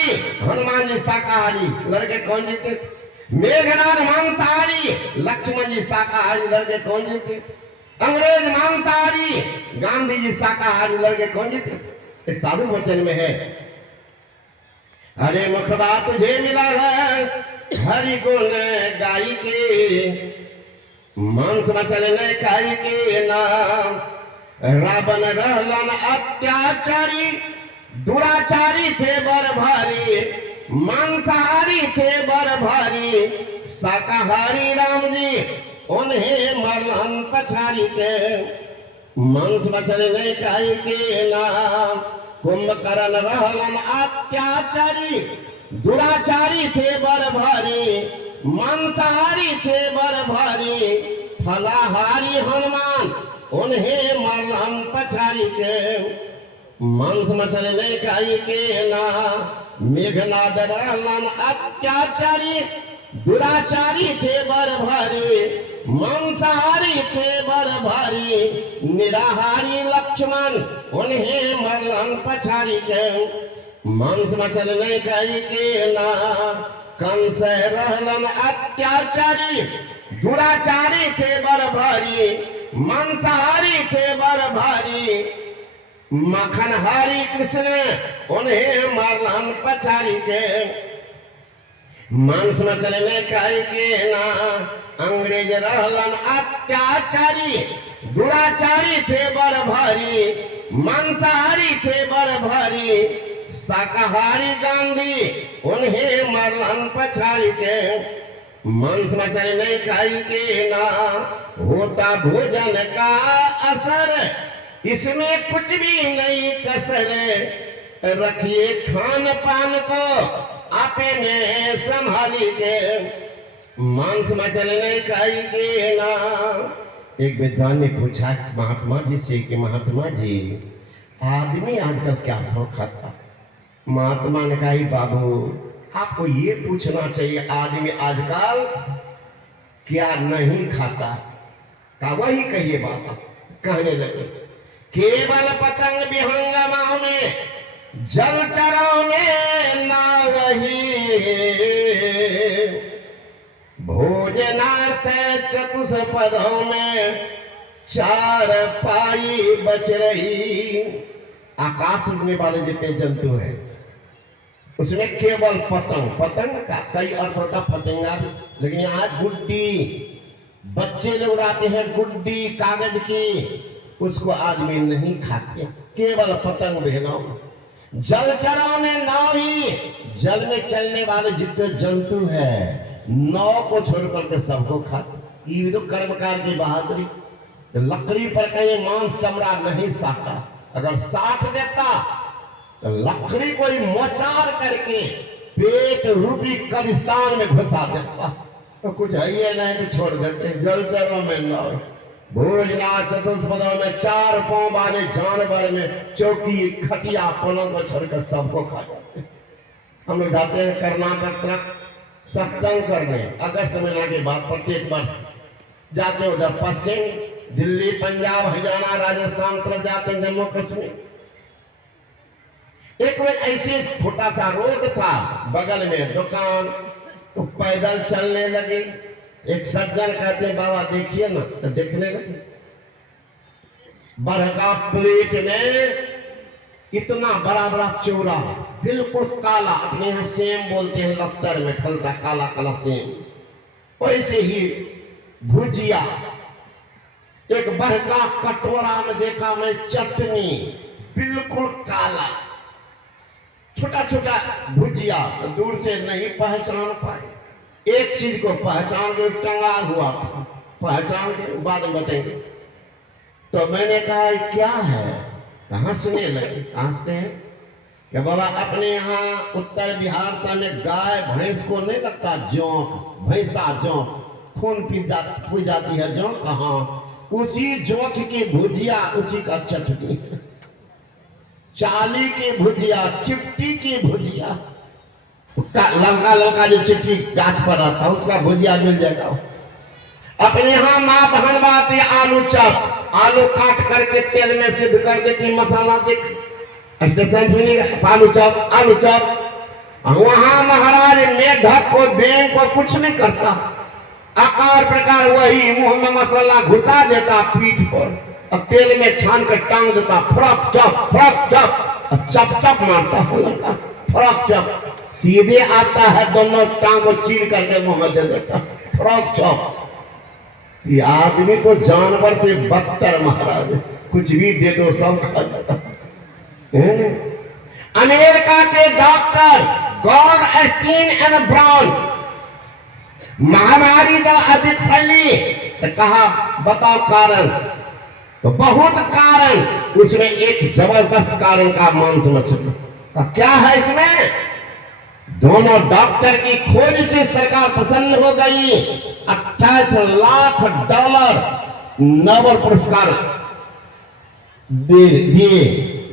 मांसाहारी, हनुमान जी शाकाहारी, लड़के कौन जीते? मेघनाथ मांसाहारी, लक्ष्मण जी शाकाहारी, लड़के कौन जीते? अंग्रेज मांसाहारी, गांधी जी शाकाहारी, लड़के कौन जीते? एक साधु वचन में है, हरे मुखबा तुझे मिला है, हरि गुण गाई के, मांस मछल ने खाई के नाम। रावण रहलन अत्याचारी, दुराचारी थे बर भारी, मांसाहारी थे बर भारी, शाकाहारी राम जी उन्हें मरलन पछाड़ी के, मांस मछल ने खाई के नाम। कुंभकर्ण रहलन अत्याचारी, दुराचारी थे बर भारी, मांसाहारी थे बर भारी, फलाहारी हनुमान उन्हें मरलन पछाड़ी के, मांस मछल ने खाई के ना। मेघनाद रहलन अत्याचारी, दुराचारी थे बर भारी, मांसाहारी थे बर भारी, निराहारी लक्ष्मण उन्हें मरलन पछाड़ी के, मांस मछल ने खाई के ना। कंस रहलन अत्याचारी, दुराचारी थे बर भारी, मांसाहारी थे बर भारी, मखनहारी कृष्ण उन्हें मरलन पछाड़ी के, मांस मछल ने खाई के ना। अंग्रेज रहलन अत्याचारी, दुराचारी थे बर भारी, मांसाहारी थे बर भारी, शाकाहारी गांधी उन्हें मरलन पछाड़ी के, मांस मछल नहीं खाई के ना। होता भोजन का असर, इसमें कुछ भी नहीं कसर, रखिए खान पान को अपने संभाली के, मांस मछल नहीं खाई के ना। एक विद्वान ने पूछा महात्मा जी से कि महात्मा जी आदमी आजकल क्या शौक खाता? महात्मा ने कहा बाबू आपको ये पूछना चाहिए आदमी आजकल क्या नहीं खाता। का वही कहिए बाबा। कहने लगे केवल पतंग विहंगमाओं में, जलचरों में ना वही, भोजनार्थ चतुष्पदों में चार पाई बच रही। आकाश उड़ने वाले जितने जंतु हैं उसमें केवल पतंग, पतंग का कई अर्थ होता पतंगा, लेकिन यहाँ गुड्डी, बच्चे लोग उड़ाते हैं गुड्डी कागज की, उसको आदमी नहीं खाते, केवल पतंग बेनाव। जलचरों में नाव ही, जल में चलने वाले जितने जंतु हैं नाव को छोड़ करके सबको खाते। ये तो कर्मकार की बहादुरी। लकड़ी पर कहीं मांस चमड़ा नहीं साटा, अगर साट देता तो लकड़ी कोई मोचार करके पेट रूपी कब्रिस्तान में घुसा देता। तो कुछ है ये नहीं तो छोड़ देते। जलचरों में नाव, भोजना चतुष्पदों में चार पांव वाले जानवर में चौकी खटिया पलंग को छोड़कर सबको खा जाते। हम लोग जाते हैं कर्नाटक तक सत्संग करने, अगस्त महीना के बाद प्रत्येक वर्ष जाते हैं उधर पश्चिम दिल्ली, पंजाब, हरियाणा, राजस्थान तरफ जाते हैं, जम्मू कश्मीर। एक बार ऐसे छोटा सा रोड था, बगल में दुकान, तो पैदल चलने लगे। एक सज्जन कहते हैं बाबा देखिए ना, तो देखने लगे बरका प्लेट में इतना बड़ा बड़ा चौरा, बिल्कुल काला, अपने यहाँ सेम बोलते हैं, लफ्तर में फलता काला काला सेम, वैसे ही भुजिया। एक बड़का कटोरा में देखा मैं चटनी, बिल्कुल काला, छोटा छोटा भुजिया, दूर से नहीं पहचान पाए। एक चीज को पहचान के टंगा हुआ, पहचान के बाद में बताएंगे। तो मैंने कहा क्या है? हंसने लगे। हंसते हैं कि बाबा अपने यहाँ उत्तर बिहार में गाय भैंस को नहीं लगता जोंक, भैंसा जोंक, खून पी जाती है जोंक, कहाँ उसी जोंक की भुजिया, उसी का चटनी, चाली की भुजिया, चिट्टी की भुजिया, लंका लंका जो चिट्टी गाछ पर रहता है उसका भुजिया मिल जाएगा। अपने यहाँ माँ बहन बात है आलू चप, आलू काट करके तेल में सिद्ध कर देती, मसाला देख स्टेशन सुनिएगा, आलू चप, आलू चप, वहां महाराज मेढक को बैंक को कुछ नहीं करता, आकार प्रकार वही, मुंह में मसाला घुसा देता पीठ पर और तेल में छान कर टांग देता, फ्रक चप चप चप मारता है लड़का, फ्रक चप सीधे आता है, दोनों टांग को चीर करके मुंह में दे देता, फ्रक चप। ये आदमी तो जानवर से बदतर महाराज, कुछ भी दे दो सब खा जाता। अमेरिका के डॉक्टर गॉड एस्टीन एंड ब्राउन महामारी जब अधिक फैली तो कहा बताओ कारण, तो बहुत कारण, उसमें एक जबरदस्त कारण का मांस मछली का क्या है इसमें, दोनों डॉक्टर की खोज से सरकार प्रसन्न हो गई, 28 लाख डॉलर नोबेल पुरस्कार दिए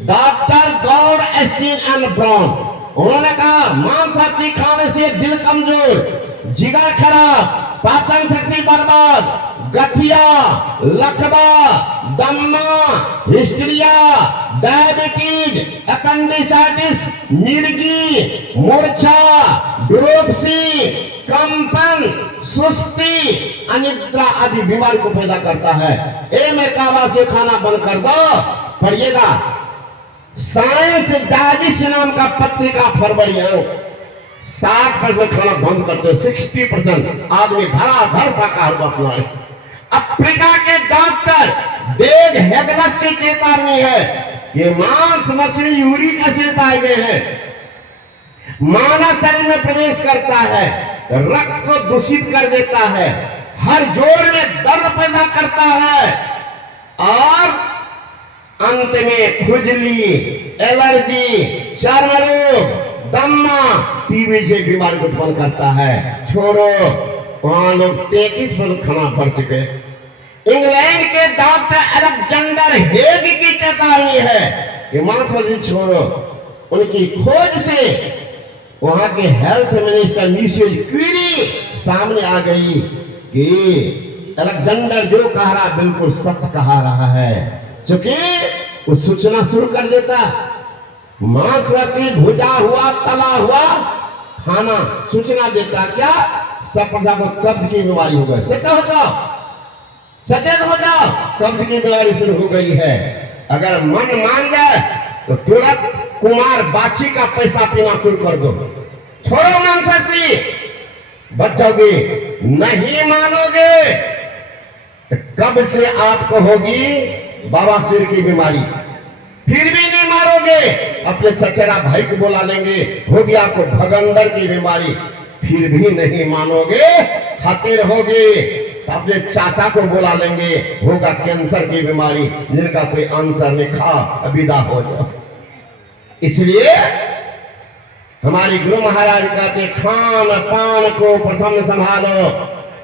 डॉक्टर गॉड एस्टीन एंड ब्राउन। उन्होंने कहा मांसाहारी खाने से दिल कमजोर, जिगर खराब, पाचन शक्ति बर्बाद, गठिया, लकवा, दम्मा, हिस्टीरिया, डायबिटीज, अपेंडिसाइटिस, मिर्गी, मूर्छा, ड्रोपसी, कंपन, सुस्ती, अनिद्रा आदि बीमारी को पैदा करता है। अमेरिका से खाना बंद कर दो, पढ़िएगा साइंस डाइजेस्ट नाम का पत्रिका फरवरी 60% खाना बंद करते, 60% आदमी धड़ाधड़ शाकाहार को अपना है। अफ्रीका के डॉक्टर डेग हेगलस की चेतावनी है कि मांस मछली यूरिक एसिड पाए गए हैं, मानव शरीर में प्रवेश करता है, रक्त को दूषित कर देता है, हर जोड़ में दर्द पैदा करता है और अंत में खुजली, एलर्जी, चर्म रोग, दम्मा, टीबी से बीमारी को उत्पन्न करता है। छोड़ो, वहां लोग 33% खाना बढ़ चुके। इंग्लैंड के डॉक्टर अलेक्जेंडर हेग की चेतावनी है कि मांस मछली छोड़ो। उनकी खोज से वहां के हेल्थ मिनिस्टर मिसेज क्यूरी सामने आ गई कि अलेक्जेंडर जो कह रहा बिल्कुल सत्य कहा रहा है, क्योंकि वो सूचना शुरू कर देता, मांस मछली भुजा हुआ तला हुआ खाना सूचना देता, क्या सब प्रजा को कब्ज की बीमारी हो गई, सचेत हो जाओ, सचेत हो जाओ, कब्ज की बीमारी शुरू हो गई है। अगर मन मान जाए तो तुरंत कुमार बाछी का पैसा पीना शुरू कर दो, छोड़ो मांस मछली, बच जाओगे। नहीं मानोगे कब से आपको होगी बवासीर की बीमारी, फिर भी नहीं मारोगे, अपने चचेरा भाई को बुला लेंगे, होगी आपको भगंदर की बीमारी, फिर भी नहीं मानोगे, खाते रहोगे, अपने चाचा को बुला लेंगे, होगा कैंसर की बीमारी, जिनका कोई आंसर नहीं, खा विदा हो जाओ। इसलिए हमारी गुरु महाराज कहते खान पान को प्रथम संभालो,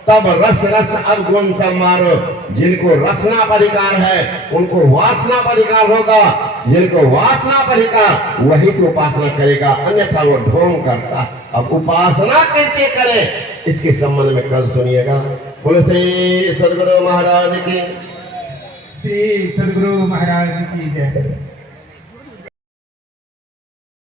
तब रस रस अवगुण सब मारो। जिनको रसना पर अधिकार है उनको वासना पर अधिकार होगा, जिनको वासना पर अधिकार वही तो उपासना करेगा, अन्यथा वो ढोंग करता। अब उपासना कैसे करें इसके संबंध में कल सुनिएगा। बोले श्री सदगुरु महाराज की, श्री सदगुरु महाराज की जय।